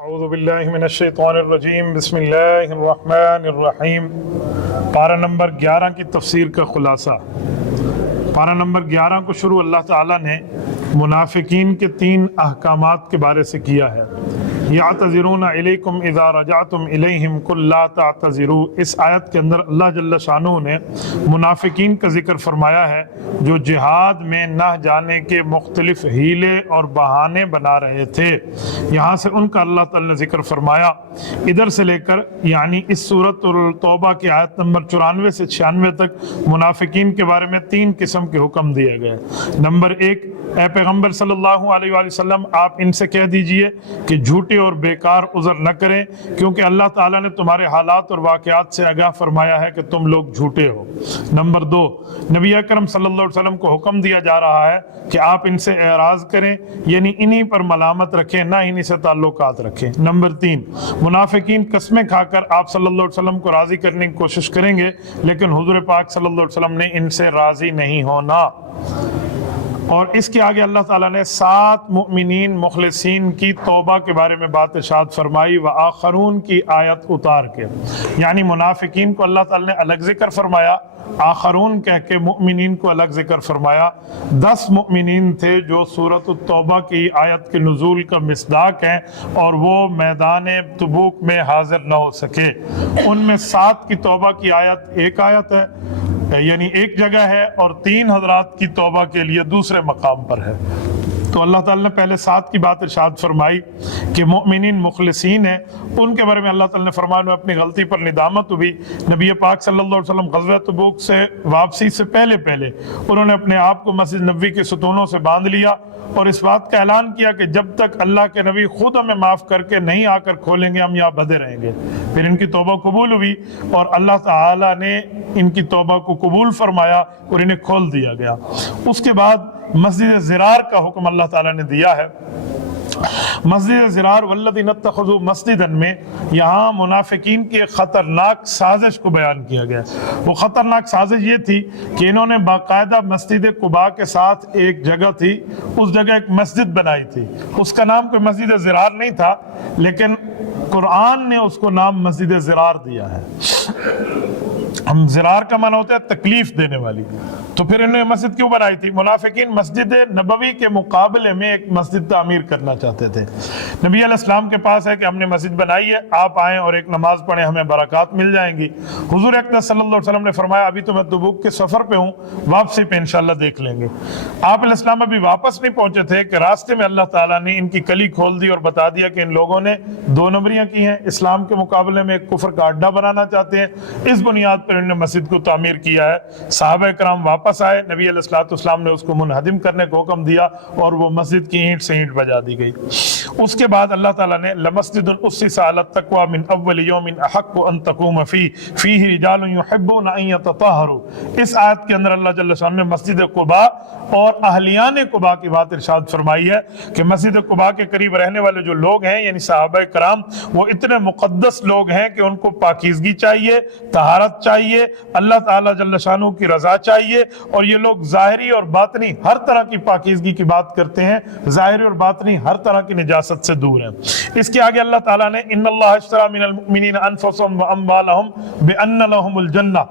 اعوذ باللہ من الشیطان الرجیم بسم اللہ الرحمن الرحیم۔ پارہ نمبر 11 کی تفسیر کا خلاصہ۔ پارہ نمبر 11 کو شروع اللہ تعالیٰ نے منافقین کے 3 احکامات کے بارے سے کیا ہے۔ یعتذرون الیکم اذا رجعتم الیہم قل لا تعتذروا۔ اس آیت کے اندر اللہ جل شانہ نے منافقین کا ذکر فرمایا ہے جو جہاد میں نہ جانے کے مختلف ہیلے اور بہانے بنا رہے تھے۔ یہاں سے ان کا اللہ تعالی نے ذکر فرمایا۔ ادھر سے لے کر یعنی اس سورۃ التوبہ کی آیت نمبر 94 سے 96 تک منافقین کے بارے میں 3 قسم کے حکم دیے گئے۔ نمبر 1، اے پیغمبر صلی اللہ علیہ وآلہ وسلم آپ ان سے کہہ دیجئے کہ جھوٹے اور بیکار عذر نہ کریں، کیونکہ اللہ تعالیٰ نے تمہارے حالات اور واقعات سے آگاہ فرمایا ہے کہ تم لوگ جھوٹے ہو۔ نمبر 2، نبی اکرم صلی اللہ علیہ وسلم کو حکم دیا جا رہا ہے کہ آپ ان سے اعراض کریں، یعنی انہی پر ملامت رکھیں، نہ انہی سے تعلقات رکھیں۔ نمبر 3، منافقین قسمیں کھا کر آپ صلی اللہ علیہ وسلم کو راضی کرنے کی کوشش کریں گے، لیکن حضور پاک صلی اللہ علیہ وسلم نے ان سے راضی نہیں ہونا۔ اور اس کے آگے اللہ تعالیٰ نے 7 مؤمنین مخلصین کی توبہ کے بارے میں بات ارشاد فرمائی وآخرون کی آیت اتار کے، یعنی منافقین کو اللہ تعالیٰ نے الگ ذکر فرمایا، آخرون کہہ کے مؤمنین کو الگ ذکر فرمایا۔ 10 مؤمنین تھے جو سورۃ التوبہ کی آیت کے نزول کا مصداق ہیں اور وہ میدان تبوک میں حاضر نہ ہو سکے۔ ان میں 7 کی توبہ کی آیت ایک آیت ہے، یعنی ایک جگہ ہے، اور 3 حضرات کی توبہ کے لیے دوسرے مقام پر ہے۔ تو اللہ تعالیٰ نے پہلے 7 کی بات ارشاد فرمائی کہ مؤمنین مخلصین ہیں، ان کے بارے میں اللہ تعالیٰ نے فرمایا میں اپنی غلطی پر ندامت ہوئی۔ نبی پاک صلی اللہ علیہ وسلم غزوہ تبوک سے واپسی سے پہلے انہوں نے اپنے آپ کو مسجد نبوی کے ستونوں سے باندھ لیا اور اس بات کا اعلان کیا کہ جب تک اللہ کے نبی خود ہمیں معاف کر کے نہیں آ کر کھولیں گے ہم یہاں بدے رہیں گے۔ پھر ان کی توبہ قبول ہوئی اور اللہ تعالیٰ نے ان کی توبہ کو قبول فرمایا اور انہیں کھول دیا گیا۔ اس کے بعد مسجد زرار کا حکم اللہ تعالیٰ نے دیا ہے۔ مسجد زرار والذین اتخذوا مسجدا میں یہاں منافقین کی ایک خطرناک سازش کو بیان کیا گیا۔ وہ خطرناک سازش یہ تھی کہ انہوں نے باقاعدہ مسجد قباء کے ساتھ ایک جگہ تھی، اس جگہ ایک مسجد بنائی تھی۔ اس کا نام کوئی مسجد زرار نہیں تھا، لیکن قرآن نے اس کو نام مسجد زرار دیا ہے۔ ہم زرار کا معنی ہوتا ہے تکلیف دینے والی۔ تو پھر انہوں نے مسجد کیوں بنائی تھی؟ منافقین مسجد نبوی کے مقابلے میں ایک مسجد تعمیر کرنا چاہتے تھے۔ نبی علیہ السلام کے پاس ہے کہ ہم نے مسجد بنائی ہے، آپ آئیں اور ایک نماز پڑھیں، ہمیں برکات مل جائیں گی۔ حضور اکرم صلی اللہ علیہ وسلم نے فرمایا ابھی تو میں تبوک کے سفر پہ ہوں، واپسی پہ انشاءاللہ دیکھ لیں گے۔ آپ علیہ السلام ابھی واپس نہیں پہنچے تھے کہ راستے میں اللہ تعالیٰ نے ان کی کلی کھول دی اور بتا دیا کہ ان لوگوں نے 2 نمبریاں کی ہیں، اسلام کے مقابلے میں ایک کفر کا اڈا بنانا چاہتے ہیں۔ اس بنیاد پر انہوں نے مسجد کو تعمیر کیا ہے۔ صحابہ کرام واپس آئے، نبی علیہ السلام نے اس کو منہدم کرنے کو حکم دیا اور وہ مسجد کی اینٹ سے اینٹ بجا دی گئی۔ اس کے بعد اللہ تعالیٰ نے لمسجد اسس علی التقوی من اول یوم احق ان تقوم فیہ رجال یحبون ان یتطہروا۔ اس آیت کے اندر اللہ جل شانہ نے مسجد قباء اور اہلیان قباء کی بات ارشاد فرمائی ہے کہ مسجد قباء کے قریب رہنے والے جو لوگ ہیں یعنی صحابہ کرام، وہ اتنے مقدس لوگ ہیں کہ ان کو پاکیزگی چاہیے، طہارت چاہیے، اللہ تعالیٰ جل شانہ کی رضا چاہیے، اور یہ لوگ ظاہری اور باطنی ہر طرح کی پاکیزگی کی بات کرتے ہیں، ظاہری اور باطنی ہر طرح کی نجاست سے دور ہیں۔ اس کے آگے اللہ تعالیٰ نے ان اللہ اشتری من المؤمنین انفسهم واموالهم بان لهم الجنہ،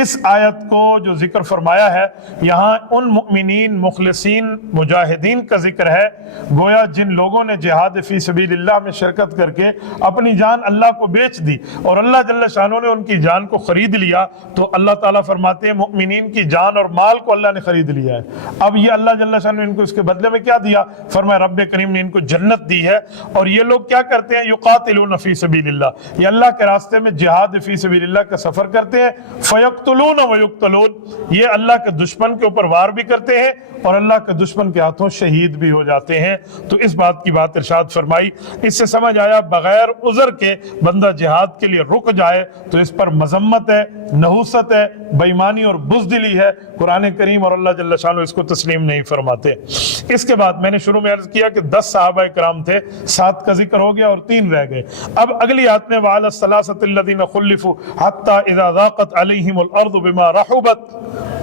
اس آیت کو جو ذکر فرمایا ہے یہاں ان مؤمنین مخلصین مجاہدین کا ذکر ہے، گویا جن لوگوں نے جہاد فی سبیل اللہ میں شرکت کر کے اپنی جان اللہ کو بیچ دی اور اللہ جل شانہ نے ان کی جان کو خرید لیا، تو اللہ تعالیٰ فرماتے ہیں مؤمنین کی جان اور مال کو اللہ نے خرید لیا ہے۔ اب یہ اللہ جل شانہ نے ان کو اس کے بدلے میں کیا دیا؟ فرمایا رب کریم نے ان کو جنت دی ہے، اور یہ لوگ کیا کرتے ہیں؟ یقاتلون فی سبیل اللہ، یہ اللہ کے راستے میں جہاد فی سبیل اللہ کا سفر کرتے ہیں، فیقتلون ویقتلون، یہ اللہ کے دشمن کے اوپر وار بھی کرتے ہیں اور اللہ کے دشمن کے ہاتھوں شہید بھی ہو جاتے ہیں۔ تو اس بات کی بات ارشاد فرمائی۔ اس سے سمجھ آیا بغیر عذر کے بندہ جہاد کے لیے رک جائے تو اس پر مذمت ہے، نحوست ہے، بےایمانی اور بزدلی ہے۔ قرآن کریم اور اللہ جل شانہ اس کو تسلیم نہیں فرماتے۔ اس کے بعد میں نے شروع میں عرض کیا کہ 10 صحابہ کرام تھے، 7 کا ذکر ہو گیا اور 3 رہ گئے۔ اب اگلی آیت میں وعلی الثلاثة الذین خلفوا حتی اذا ضاقت علیہم الارض بما رحبت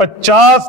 50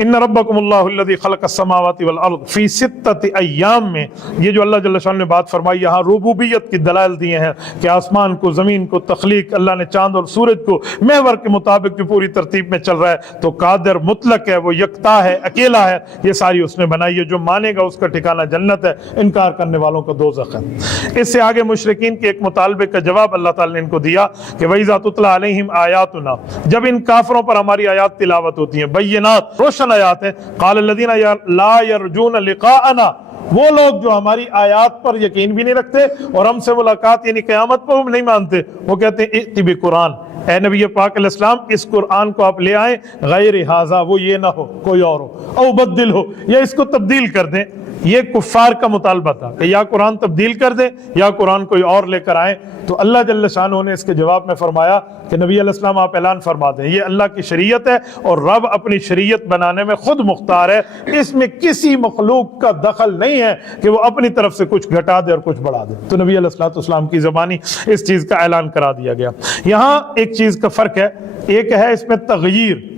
ان ربکم اللہ الذی خلق السماوات والارض فی ستۃ ایام میں، یہ جو اللہ جل شانہ نے بات فرمائی یہاں ربوبیت کی دلائل دیے ہیں کہ آسمان کو زمین کو تخلیق اللہ نے چاند اور سورج کو محور کے مطابق جو پوری ترتیب میں چل رہا ہے تو قادر مطلق ہے، وہ یکتا ہے، اکیلا ہے، یہ ساری اس نے بنائی ہے، جو مانے گا اس کا ٹھکانہ جنت ہے، انکار کرنے والوں کا دوزخ ہے۔ اس سے آگے مشرکین کے ایک مطالبے کا جواب اللہ تعالی نے ان کو دیا کہ وَإِذَا تُتْلَىٰ عَلَيْهِمْ آيَاتُنَا، جب ان کافروں پر ہماری آیات تلاوت ہوتی ہیں، بینات روشن آیات ہیں، قال الذین لا یرجون لقاءنا، وہ لوگ جو ہماری آیات پر یقین بھی نہیں رکھتے اور ہم سے ملاقات یعنی قیامت پر نہیں مانتے، وہ کہتے ہیں ائت بقرآن، اے نبی پاک علیہ السلام اس قرآن کو آپ لے آئیں، غیر ھذا، وہ یہ نہ ہو کوئی اور ہو، او بدل ہو، یا اس کو تبدیل کر دیں۔ یہ کفار کا مطالبہ تھا کہ یا قرآن تبدیل کر دیں یا قرآن کوئی اور لے کر آئیں۔ تو اللہ جل شانہ نے اس کے جواب میں فرمایا کہ نبی علیہ السلام آپ اعلان فرما دیں، یہ اللہ کی شریعت ہے اور رب اپنی شریعت بنانے میں خود مختار ہے، اس میں کسی مخلوق کا دخل نہیں ہے کہ وہ اپنی طرف سے کچھ گھٹا دے اور کچھ بڑھا دے۔ تو نبی علیہ السلام کی زبانی اس چیز کا اعلان کرا دیا گیا۔ یہاں ایک چیز کا فرق ہے، ایک ہے اس میں تغییر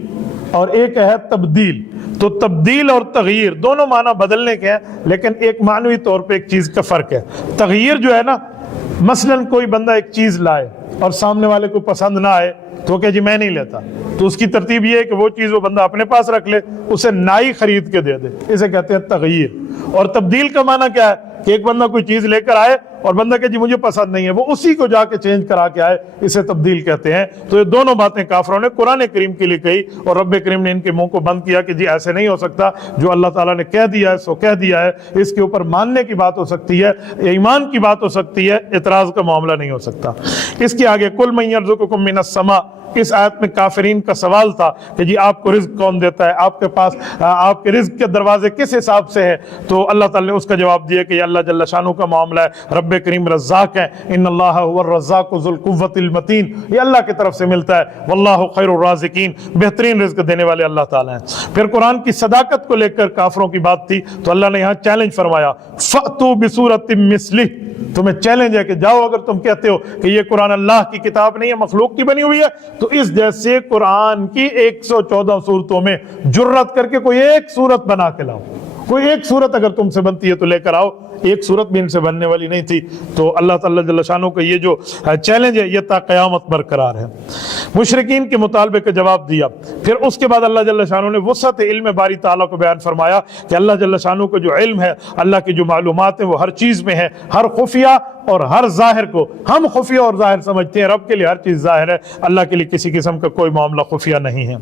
اور ایک ہے تبدیل۔ تو تبدیل اور تغییر دونوں معنی بدلنے کے ہیں، لیکن ایک معنوی طور پہ ایک چیز کا فرق ہے۔ تغییر جو ہے نا، مثلا کوئی بندہ ایک چیز لائے اور سامنے والے کو پسند نہ آئے تو کہ جی میں نہیں لیتا، تو اس کی ترتیب یہ ہے کہ وہ چیز وہ بندہ اپنے پاس رکھ لے، اسے نائی خرید کے دے دے، اسے کہتے ہیں تغییر۔ اور تبدیل کا معنی کیا ہے کہ ایک بندہ کوئی چیز لے کر آئے اور بندہ کہ جی مجھے پسند نہیں ہے، وہ اسی کو جا کے چینج کرا کے آئے، اسے تبدیل کہتے ہیں۔ تو یہ دونوں باتیں کافروں نے قرآن کریم کے لیے کہی اور رب کریم نے ان کے منہ کو بند کیا کہ جی ایسے نہیں ہو سکتا، جو اللہ تعالیٰ نے کہہ دیا ہے سو کہہ دیا ہے، اس کے اوپر ماننے کی بات ہو سکتی ہے، ایمان کی بات ہو سکتی ہے، اعتراض کا معاملہ نہیں ہو سکتا۔ اس کے آگے قل من یرزقکم من السماء، اس آیت میں کافرین کا سوال تھا کہ جی آپ کو رزق کون دیتا ہے، آپ کے پاس آپ کے رزق کے دروازے کس حساب سے ہے؟ تو اللہ تعالی نے اس کا جواب دیا کہ یہ اللہ جل شانہ کا معاملہ ہے، رب کریم رزاق ہے، ان اللہ هو الرزاق ذو القوۃ المتین، یہ اللہ کی طرف سے ملتا ہے، واللہ خیر الرازقین، بہترین رزق دینے والے اللہ تعالی ہیں۔ پھر قرآن کی صداقت کو لے کر کافروں کی بات تھی تو اللہ نے یہاں چیلنج فرمایا، فأتوا بسورۃ مثلہ، تمہیں چیلنج ہے کہ جاؤ اگر تم کہتے ہو کہ یہ قرآن اللہ کی کتاب نہیں ہے، مخلوق کی بنی ہوئی ہے، تو اس جیسے قرآن کی 114 صورتوں میں جرت کر کے کوئی ایک صورت بنا کے لاؤ، کوئی ایک صورت اگر تم سے بنتی ہے تو لے کر آؤ۔ ایک صورت بھی ان سے بننے والی نہیں تھی۔ تو اللہ تعالیٰ جل شانہ کا یہ جو چیلنج ہے یہ تا قیامت برقرار ہے۔ مشرکین کے مطالبے کا جواب دیا۔ پھر اس کے بعد اللہ جل شانہ نے وسعت علم باری تعالیٰ کو بیان فرمایا کہ اللہ جل شانہ کا جو علم ہے، اللہ کی جو معلومات ہیں وہ ہر چیز میں ہے، ہر خفیہ اور ہر ظاہر کو ہم خفیہ اور ظاہر سمجھتے ہیں، رب کے لیے ہر چیز ظاہر ہے، اللہ کے لیے کسی قسم کا کوئی معاملہ خفیہ نہیں ہے۔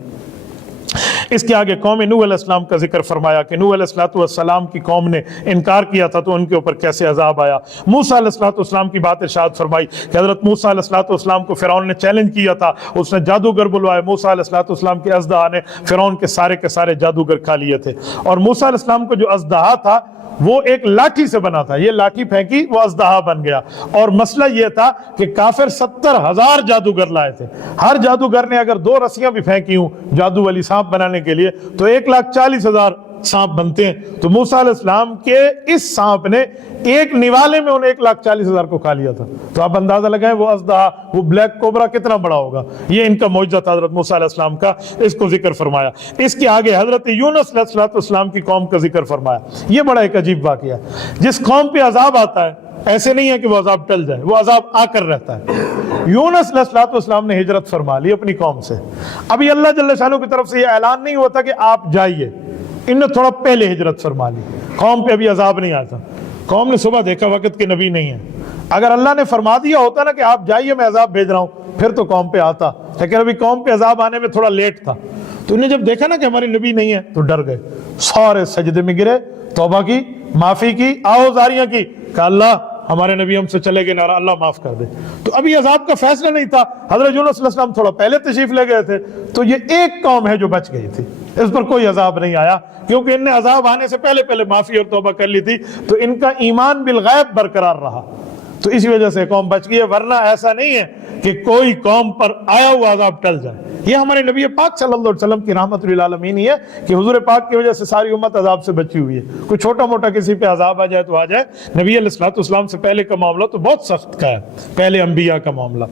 اس کے آگے قوم نوح علیہ السلام کا ذکر فرمایا کہ نوح علیہ السلام کی قوم نے انکار کیا تھا تو ان کے اوپر کیسے عذاب آیا۔ موسیٰ علیہ السلام کی بات ارشاد فرمائی کہ حضرت موسیٰ علیہ السلام کو فرعون نے چیلنج کیا تھا، اس نے جادوگر بلوائے، موسیٰ علیہ السلام کے اژدہا نے فرعون کے سارے جادوگر کھا لیے تھے، اور موسیٰ علیہ السلام کو جو اژدہا تھا وہ ایک لاٹھی سے بنا تھا، یہ لاٹھی پھینکی وہ اژدہا بن گیا، اور مسئلہ یہ تھا کہ کافر 70,000 جادوگر لائے تھے، ہر جادوگر نے اگر 2 رسیاں بھی پھینکی ہوں جادو والی سانپ بنانے کے لیے تو 1,40,000 سانپ بنتے ہیں۔ تو موسیٰ علیہ السلام کے اس سانپ نے ایک نوالے میں انہیں 1,40,000 کو کھا لیا تھا۔ تو آپ اندازہ لگائیں وہ اژدہا، وہ بلیک کوبرا کتنا بڑا ہوگا۔ یہ ان کا معجزہ تھا حضرت موسیٰ علیہ السلام کا، اس کو ذکر فرمایا۔ اس کے آگے حضرت یونس علیہ السلام کی قوم کا ذکر فرمایا۔ یہ بڑا ایک عجیب واقعہ ہے، جس قوم پہ عذاب آتا ہے ایسے نہیں ہے کہ وہ عذاب ٹل جائے، وہ عذاب آ کر رہتا ہے۔ یونس علیہ السلام نے ہجرت فرما لی اپنی قوم سے۔ ابھی اللہ جل شانہ کی طرف سے یہ اعلان نہیں ہوتا کہ آپ جائیے، ان نے تھوڑا پہلے ہجرت فرما لی، قوم پہ ابھی عذاب نہیں آیا تھا۔ قوم نے صبح دیکھا وقت کے نبی نہیں ہے، اگر اللہ نے فرما دیا ہوتا نا کہ آپ جائیے میں عذاب بھیج رہا ہوں پھر تو قوم پہ آتا، لیکن ابھی قوم پہ عذاب آنے میں تھوڑا لیٹ تھا۔ تو انہیں جب دیکھا نا کہ ہماری نبی نہیں ہے تو ڈر گئے، سارے سجدے میں گرے، توبہ کی، معافی کی، آہوازاریاں کی، کہا اللہ ہمارے نبی ہم سے چلے گئے نارا اللہ معاف کر دے۔ تو ابھی عذاب کا فیصلہ نہیں تھا، حضرت یونس علیہ السلام تھوڑا پہلے تشریف لے گئے تھے، تو یہ ایک قوم ہے جو بچ گئی تھی، اس پر کوئی عذاب نہیں آیا کیونکہ ان نے عذاب آنے سے پہلے معافی اور توبہ کر لی تھی، تو ان کا ایمان بالغیب برقرار رہا، تو اسی وجہ سے قوم بچ گئی ہے۔ ورنہ ایسا نہیں ہے کہ کوئی قوم پر آیا ہوا عذاب ٹل جائے۔ یہ ہمارے نبی پاک صلی اللہ علیہ وسلم کی رحمت للعالمین ہی ہے کہ حضور پاک کی وجہ سے ساری امت عذاب سے بچی ہوئی ہے۔ کوئی چھوٹا موٹا کسی پہ عذاب آ جائے تو آ جائے، نبی علیہ السلام سے پہلے کا معاملہ تو بہت سخت کا ہے، پہلے انبیاء کا معاملہ۔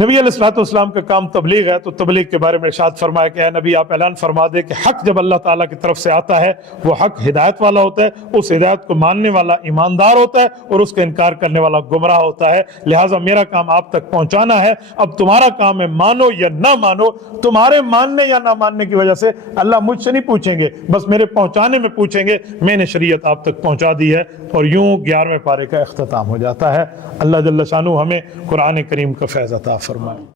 نبی علیہ الصلوۃ والسلام کا کام تبلیغ ہے، تو تبلیغ کے بارے میں ارشاد فرمایا کہ اے نبی آپ اعلان فرما دے کہ حق جب اللہ تعالیٰ کی طرف سے آتا ہے وہ حق ہدایت والا ہوتا ہے، اس ہدایت کو ماننے والا ایماندار ہوتا ہے اور اس کا انکار کرنے والا گمراہ ہوتا ہے۔ لہٰذا میرا کام آپ تک پہنچانا ہے، اب تمہارا کام ہے مانو یا نہ مانو۔ تمہارے ماننے یا نہ ماننے کی وجہ سے اللہ مجھ سے نہیں پوچھیں گے، بس میرے پہنچانے میں پوچھیں گے۔ میں نے شریعت آپ تک پہنچا دی ہے۔ اور یوں 11ویں پارے کا اختتام ہو جاتا ہے۔ اللہ جل شانہ ہمیں قرآن کریم کا فیض عطا فرمائے۔